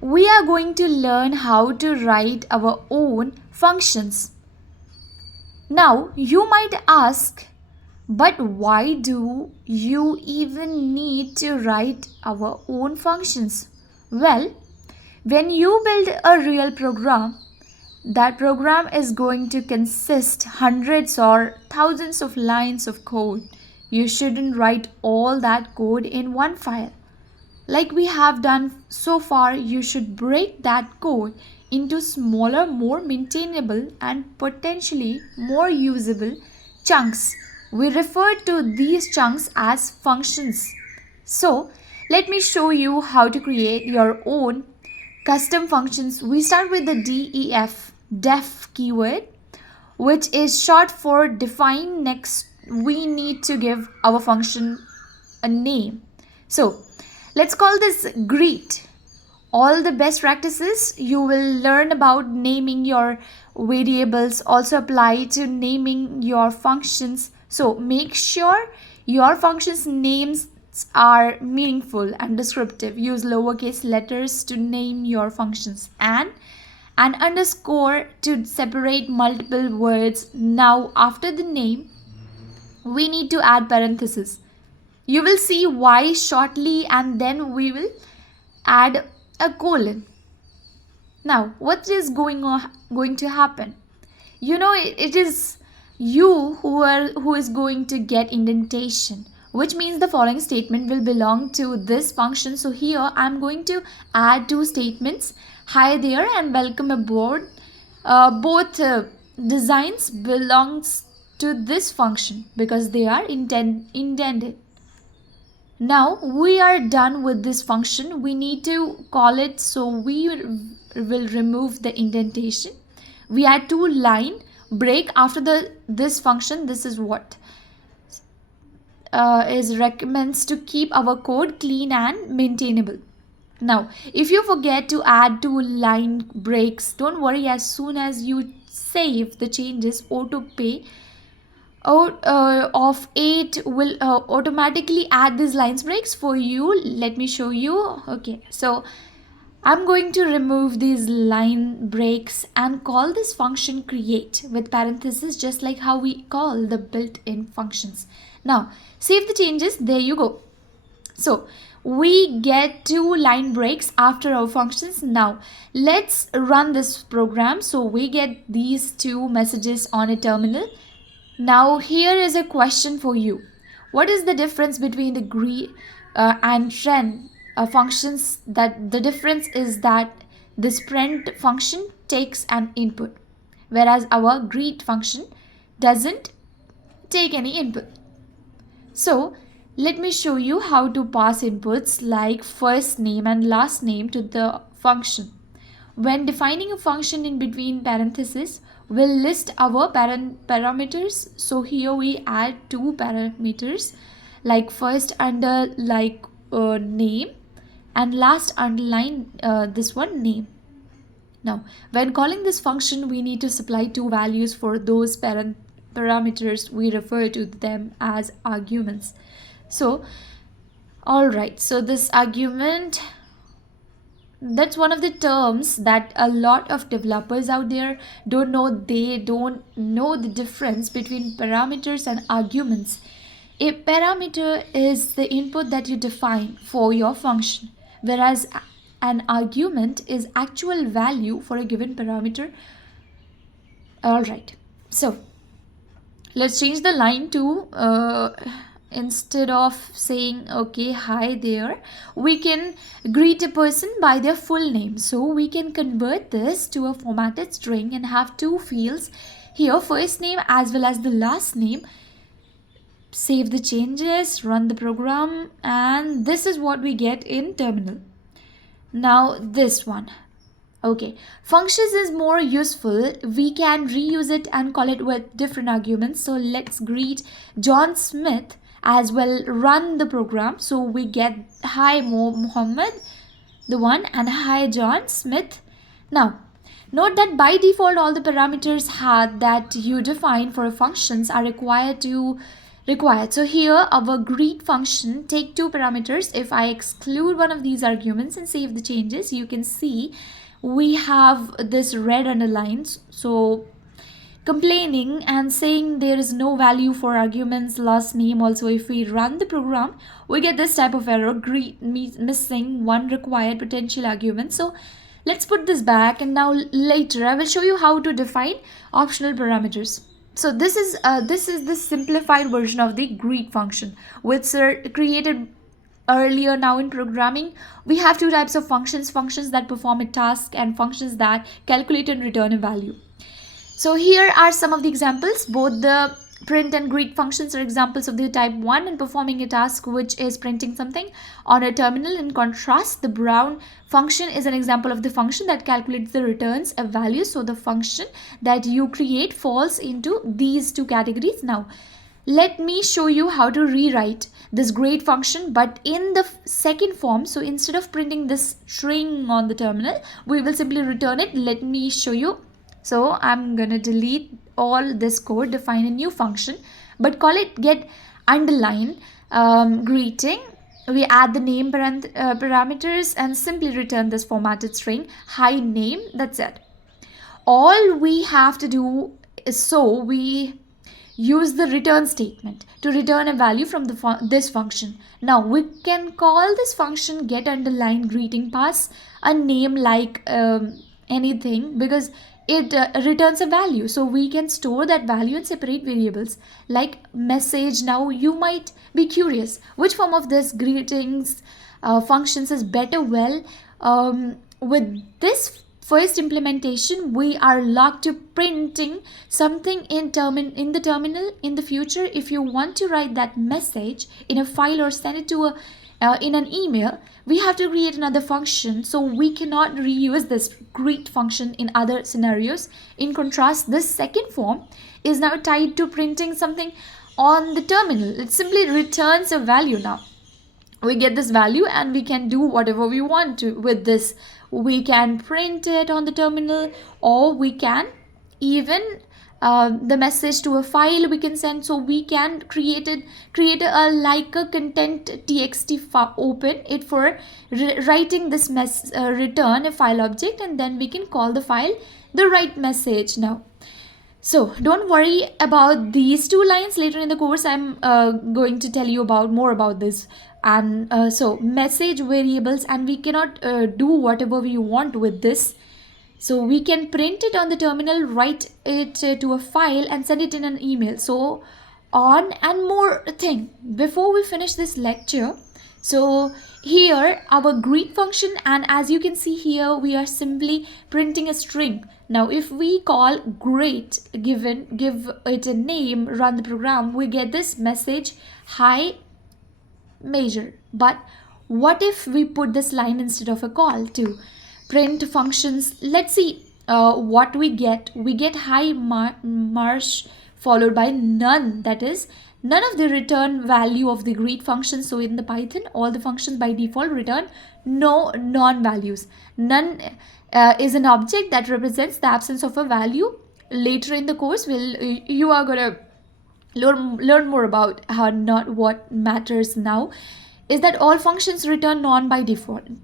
we are going to learn how to write our own functions. Now, you might ask, but why do you even need to write our own functions? Well, when you build a real program, that program is going to consist hundreds or thousands of lines of code. You shouldn't write all that code in one file. Like we have done so far, you should break that code into smaller, more maintainable, and potentially more usable chunks. We refer to these chunks as functions. So, let me show you how to create your own custom functions. We start with the def keyword, which is short for define. Next, we need to give our function a name. So, let's call this greet. All the best practices you will learn about naming your variables also apply to naming your functions. So make sure your functions names are meaningful and descriptive. Use lowercase letters to name your functions and an underscore to separate multiple words. Now after the name, we need to add parentheses. You will see why shortly, and then we will add a colon. Now, what is going to happen? It is you who is going to get indentation, which means the following statement will belong to this function. So here I'm going to add two statements: hi there and welcome aboard. Both designs belongs to this function because they are intended. Now we are done with this function. We need to call it, so we will remove the indentation. We add two line break after this function. This is what is recommends to keep our code clean and maintainable. Now, if you forget to add two line breaks, don't worry. As soon as you save the changes, autopay of 8 will automatically add these lines breaks for you. Let me show you. Okay, so I'm going to remove these line breaks and call this function create with parentheses, just like how we call the built-in functions. Now save the changes. There you go. So we get two line breaks after our functions. Now let's run this program. So we get these two messages on a terminal. Now here is a question for you. What is the difference between the greet and trend functions? That the difference is that this print function takes an input, whereas our greet function doesn't take any input. So let me show you how to pass inputs like first name and last name to the function. When defining a function in between parentheses, we'll list our parameters. So here we add two parameters, like first under like name and last underline this one name. Now when calling this function, we need to supply two values for those parameters. We refer to them as arguments. So alright, so this argument, that's one of the terms that a lot of developers out there don't know. They don't know the difference between parameters and arguments. A parameter is the input that you define for your function, whereas an argument is actual value for a given parameter. Alright, so let's change the line to instead of saying okay hi there, we can greet a person by their full name. So we can convert this to a formatted string and have two fields here, first name as well as the last name. Save the changes, run the program, and this is what we get in terminal. Now this one, okay, functions is more useful. We can reuse it and call it with different arguments. So let's greet John Smith as well, run the program. So we get hi Muhammad, the one, and hi John Smith. Now note that by default all the parameters that you define for functions are required to required. So here our greet function take two parameters. If I exclude one of these arguments and save the changes, you can see we have this red underlines. So complaining and saying there is no value for arguments last name. Also, if we run the program, we get this type of error, missing one required potential argument. So let's put this back, and now later I will show you how to define optional parameters. So this is the simplified version of the greet function, which are created earlier. Now in programming, we have two types of functions that perform a task and functions that calculate and return a value. So here are some of the examples. Both the print and greet functions are examples of the type 1 and performing a task which is printing something on a terminal. In contrast, the brown function is an example of the function that calculates the returns a value. So the function that you create falls into these two categories. Now let me show you how to rewrite this greet function, but in the second form. So instead of printing this string on the terminal, we will simply return it. Let me show you. So I'm gonna delete all this code, define a new function, but call it get underline greeting. We add the name parameters and simply return this formatted string, hi name. That's it. All we have to do is, so we use the return statement to return a value from this function. Now we can call this function get underline greeting, pass a name like anything, because it returns a value. So we can store that value in separate variables like message. Now you might be curious which form of this greetings functions is better. Well, with this first implementation, we are locked to printing something in the terminal. In the future, if you want to write that message in a file or send it to in an email, we have to create another function. So we cannot reuse this greet function in other scenarios. In contrast, this second form is now tied to printing something on the terminal. It simply returns a value. Now we get this value and we can do whatever we want to with this. We can print it on the terminal, or we can even the message to a file we can send. So we can create a like a content txt open it for writing this return a file object, and then we can call the file the right message. Now, so don't worry about these two lines. Later in the course, I'm going to tell you more about this. And so message variables, and we cannot do whatever we want with this. So we can print it on the terminal, write it to a file and send it in an email. So on and more thing before we finish this lecture. So here our greet function, and as you can see here, we are simply printing a string. Now if we call greet, give it a name, run the program, we get this message, hi major. But what if we put this line instead of a call to print functions? Let's see what we get. We get hi Marsh followed by none, that is none of the return value of the greet function. So in the Python, all the functions by default return no non-values. None is an object that represents the absence of a value. Later in the course, you are gonna learn more about how not. What matters now is that all functions return none by default,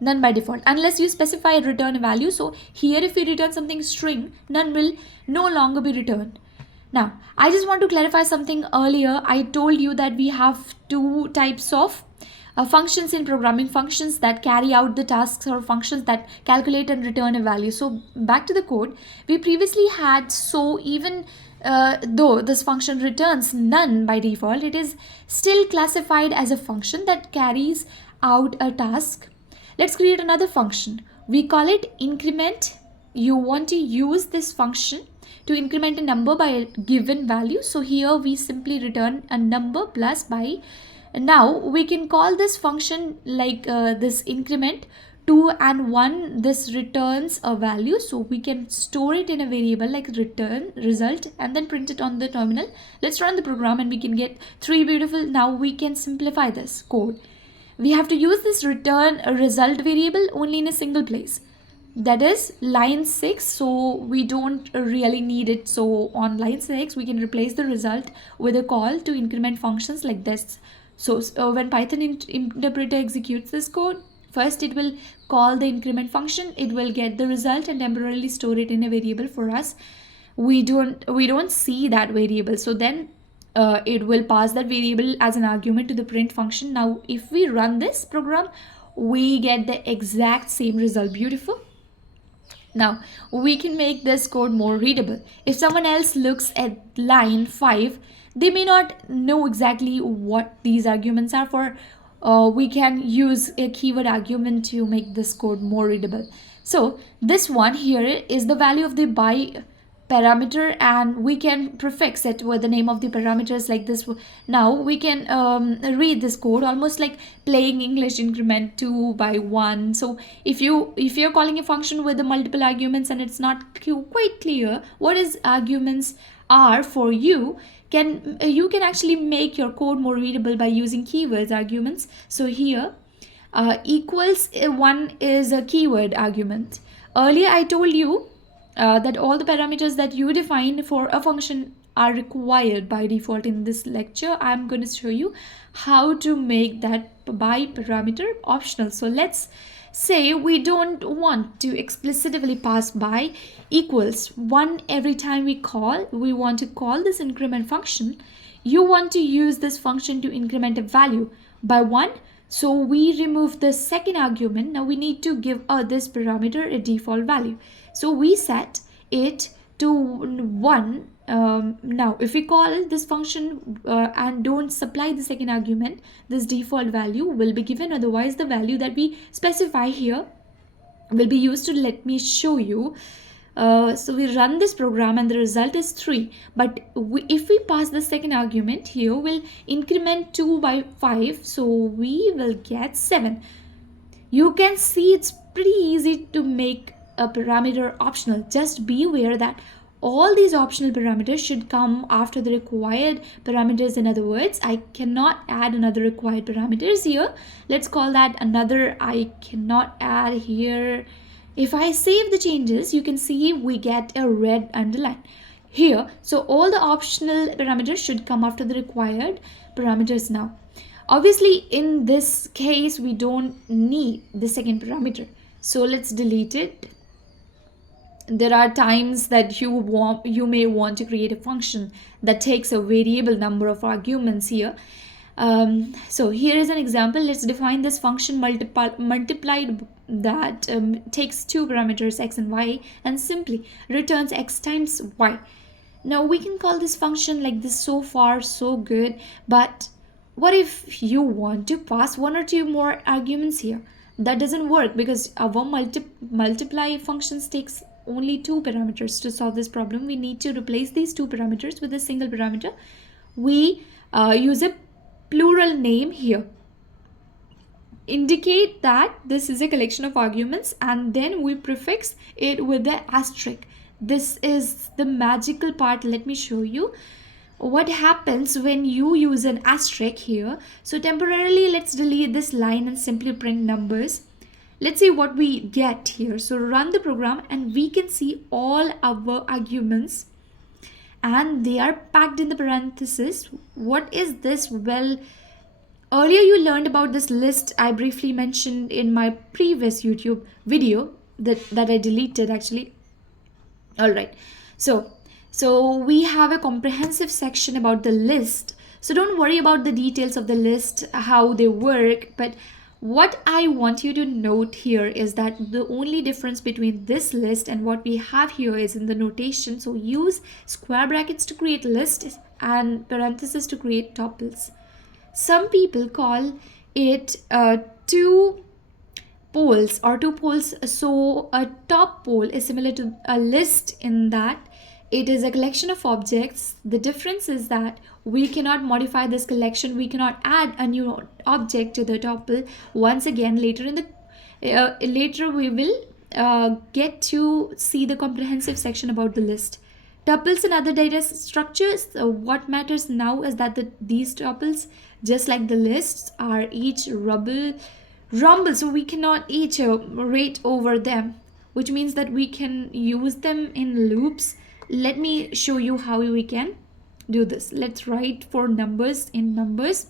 unless you specify return a value. So here if we return something string, none will no longer be returned. Now I just want to clarify something. Earlier I told you that we have two types of functions in programming: functions that carry out the tasks, or functions that calculate and return a value. So back to the code we previously had. So even though this function returns none by default, it is still classified as a function that carries out a task. Let's create another function. We call it increment. You want to use this function to increment a number by a given value. So here we simply return a number plus by. Now we can call this function like this increment 2 and 1. This returns a value, so we can store it in a variable like return result and then print it on the terminal. Let's run the program and we can get 3 beautiful. Now we can simplify this code. We have to use this return result variable only in a single place. that is line 6, so we don't really need it. So on line 6 we can replace the result with a call to increment functions like this. So when Python interpreter executes this code, first it will call the increment function, it will get the result and temporarily store it in a variable for us. We don't see that variable, so then it will pass that variable as an argument to the print function. Now if we run this program, we get the exact same result. Beautiful. Now we can make this code more readable. If someone else looks at line 5, they may not know exactly what these arguments are for. We can use a keyword argument to make this code more readable. So this one here is the value of the by parameter, and we can prefix it with the name of the parameters like this. Now we can read this code almost like playing English increment 2 by 1. So if you're calling a function with the multiple arguments and it's not quite clear what is arguments are for you, you can actually make your code more readable by using keywords arguments. So here equals 1 is a keyword argument. Earlier I told you that all the parameters that you define for a function are required by default. In this lecture I'm going to show you how to make that by parameter optional. So let's say we don't want to explicitly pass by equals 1 every time we want to call this increment function. You want to use this function to increment a value by 1, so we remove the second argument. Now we need to give this parameter a default value, so we set it to 1. Now if we call this function and don't supply the second argument, this default value will be given. Otherwise the value that we specify here will be used to let me show you. So we run this program and the result is 3, but if we pass the second argument here, we'll increment 2 by 5, so we will get 7. You can see it's pretty easy to make a parameter optional. Just be aware that all these optional parameters should come after the required parameters. In other words, I cannot add another required parameters here. Let's call that another. I cannot add here. If I save the changes, you can see we get a red underline here. So all the optional parameters should come after the required parameters. Now obviously in this case we don't need the second parameter, so let's delete it. There are times that you may want to create a function that takes a variable number of arguments here. So here is an example. Let's define this function multiplied that takes two parameters x and y and simply returns x times y. Now we can call this function like this. So far so good, but what if you want to pass one or two more arguments here? That doesn't work because our multiply functions takes only two parameters. To solve this problem, we need to replace these two parameters with a single parameter. We use a plural name here, indicate that this is a collection of arguments, and then we prefix it with the asterisk. This is the magical part. Let me show you what happens when you use an asterisk here. So temporarily let's delete this line and simply print numbers. Let's see what we get here. So run the program and we can see all our arguments and they are packed in the parentheses. What is this? Well, earlier you learned about this list. I briefly mentioned in my previous YouTube video that I deleted actually. All right, so we have a comprehensive section about the list. So don't worry about the details of the list, how they work, but what I want you to note here is that the only difference between this list and what we have here is in the notation. So use square brackets to create lists and parentheses to create tuples. Some people call it two poles or two poles. So a top pole is similar to a list in that it is a collection of objects. The difference is that we cannot modify this collection. We cannot add a new object to the tuple. Once again, later we will get to see the comprehensive section about the list. Tuples and other data structures. What matters now is that these tuples, just like the lists, are each rumble, so we cannot each rate over them. which means that we can use them in loops. Let me show you how we can do this. Let's write for numbers in numbers.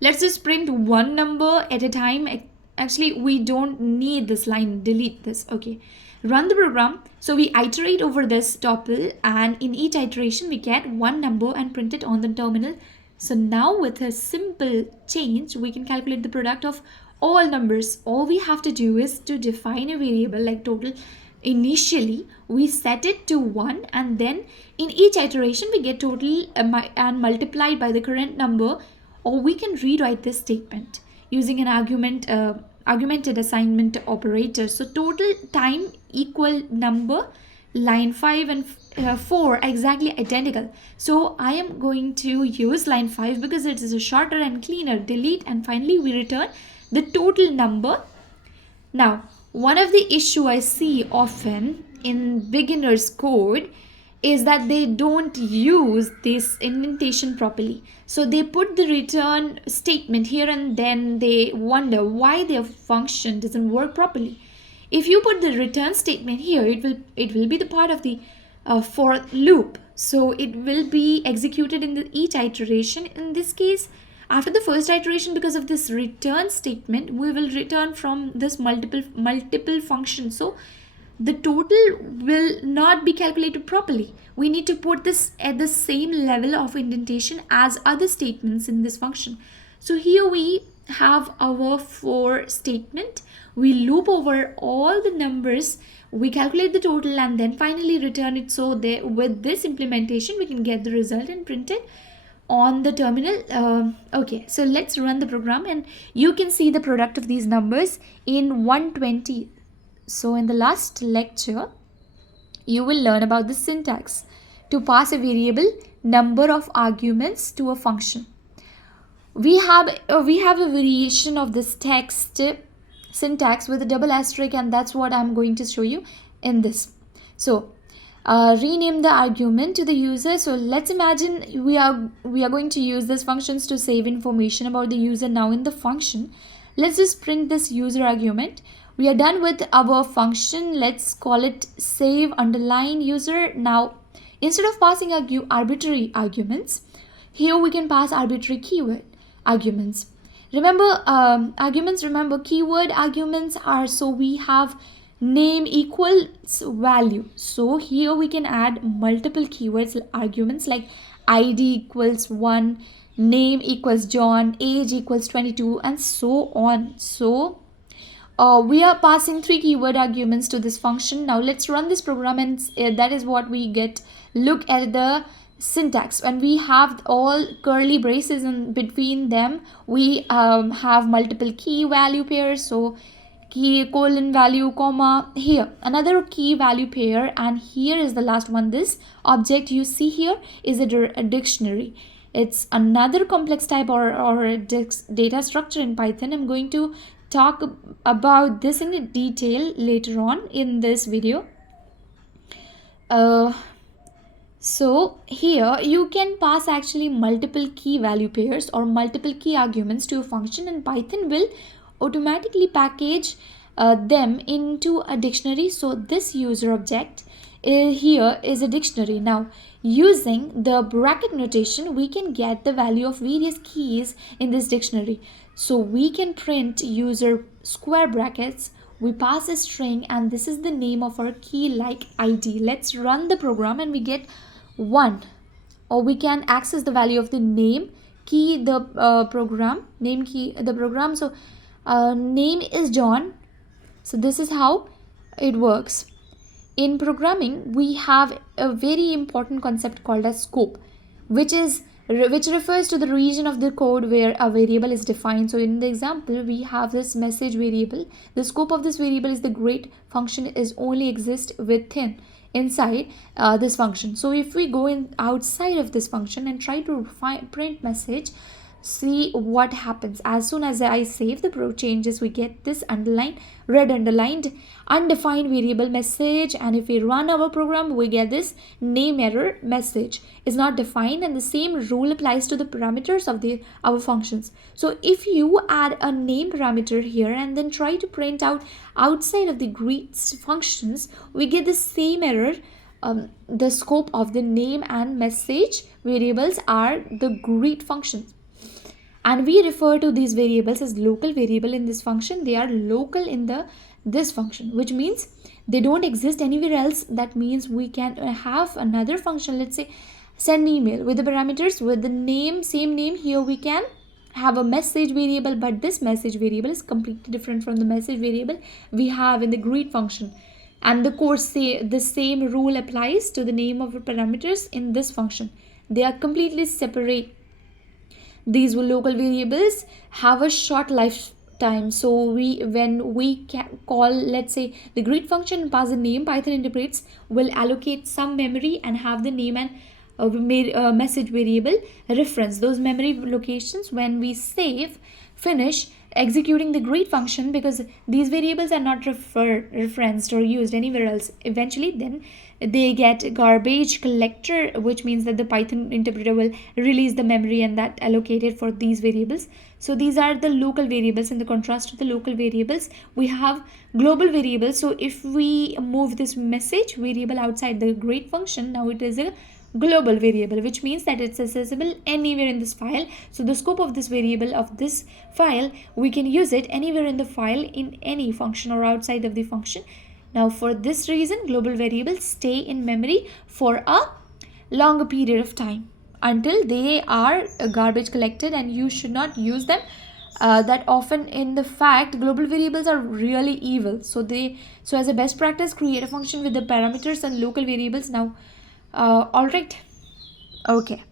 Let's just print one number at a time. Actually, we don't need this line. Delete this. Okay. Run the program. So we iterate over this tuple, and in each iteration we get one number and print it on the terminal. So now with a simple change, we can calculate the product of all numbers. All we have to do is to define a variable like total. Initially, we set it to 1, and then in each iteration we get total and multiplied by the current number. Or we can rewrite this statement using an augmented assignment operator. So total time equal number, line 5 and 4 are exactly identical. So I am going to use line 5 because it is a shorter and cleaner. Delete, and finally we return the total number. Now, one of the issue I see often in beginners code is that they don't use this indentation properly. So they put the return statement here and then they wonder why their function doesn't work properly. If you put the return statement here, it will be the part of the for loop. So it will be executed in each iteration. In this case, after the first iteration, because of this return statement, we will return from this multiple function. So the total will not be calculated properly. We need to put this at the same level of indentation as other statements in this function. So here we have our for statement. We loop over all the numbers, we calculate the total, and then finally return it. So with this implementation, we can get the result and print it on the terminal. Okay, so let's run the program, and you can see the product of these numbers in 120. So in the last lecture, you will learn about the syntax to pass a variable number of arguments to a function. We have a variation of this text syntax with a double asterisk, and that's what I'm going to show you in this. So rename the argument to the user. So let's imagine we are going to use these functions to save information about the user. Now in the function, let's just print this user argument. We are done with our function. Let's call it save underline user. Now, instead of passing arbitrary arguments, here we can pass arbitrary keyword arguments. Remember, keyword arguments are, so we have name equals value. So here we can add multiple keywords arguments like ID equals 1, name equals John, age equals 22, and so on. So we are passing 3 keyword arguments to this function. Now let's run this program, and that is what we get. Look at the syntax. When we have all curly braces in between them, we have multiple key value pairs. So key colon value comma, here another key value pair, and here is the last one. This object you see here is a dictionary. It's another complex type or data structure in Python. I'm going to talk about this in detail later on in this video. So here you can pass actually multiple key value pairs or multiple key arguments to a function, and Python will automatically package them into a dictionary. So this user object here is a dictionary. Now using the bracket notation, we can get the value of various keys in this dictionary. So we can print user square brackets, we pass a string, and this is the name of our key like ID. Let's run the program, and we get 1. Or we can access the value of the name key, the program name key, the program. So name is John. So this is how it works. In programming, we have a very important concept called as scope, which refers to the region of the code where a variable is defined. So in the example, we have this message variable. The scope of this variable is the great function is only exist within inside this function. So if we go in outside of this function and try to print message, see what happens. As soon as I save the pro changes, we get this underline, red underlined undefined variable message. And if we run our program, we get this name error message is not defined. And the same rule applies to the parameters of the our functions. So if you add a name parameter here and then try to print out outside of the greet functions, we get the same error. The scope of the name and message variables are the greet functions, and we refer to these variables as local variable in this function. They are local in the this function, which means they don't exist anywhere else. That means we can have another function, let's say send email with the parameters with the name, same name. Here we can have a message variable, but this message variable is completely different from the message variable we have in the greet function. And the course say the same rule applies to the name of the parameters in this function. They are completely separate. These local variables have a short lifetime. So when we can call, let's say, the greet function and pass the name, Python interprets will allocate some memory and have the name and message variable reference those memory locations when we save, finish executing the greet function, because these variables are not referenced or used anywhere else. Eventually then they get garbage collector, which means that the Python interpreter will release the memory and that allocated for these variables. So these are the local variables. In the contrast to the local variables, we have global variables. So if we move this message variable outside the greet function, now it is a global variable, which means that it's accessible anywhere in this file. So the scope of this variable of this file, we can use it anywhere in the file in any function or outside of the function. Now for this reason, global variables stay in memory for a longer period of time until they are garbage collected, and you should not use them that often. In the fact, global variables are really evil. So as a best practice, create a function with the parameters and local variables. Now all right, okay,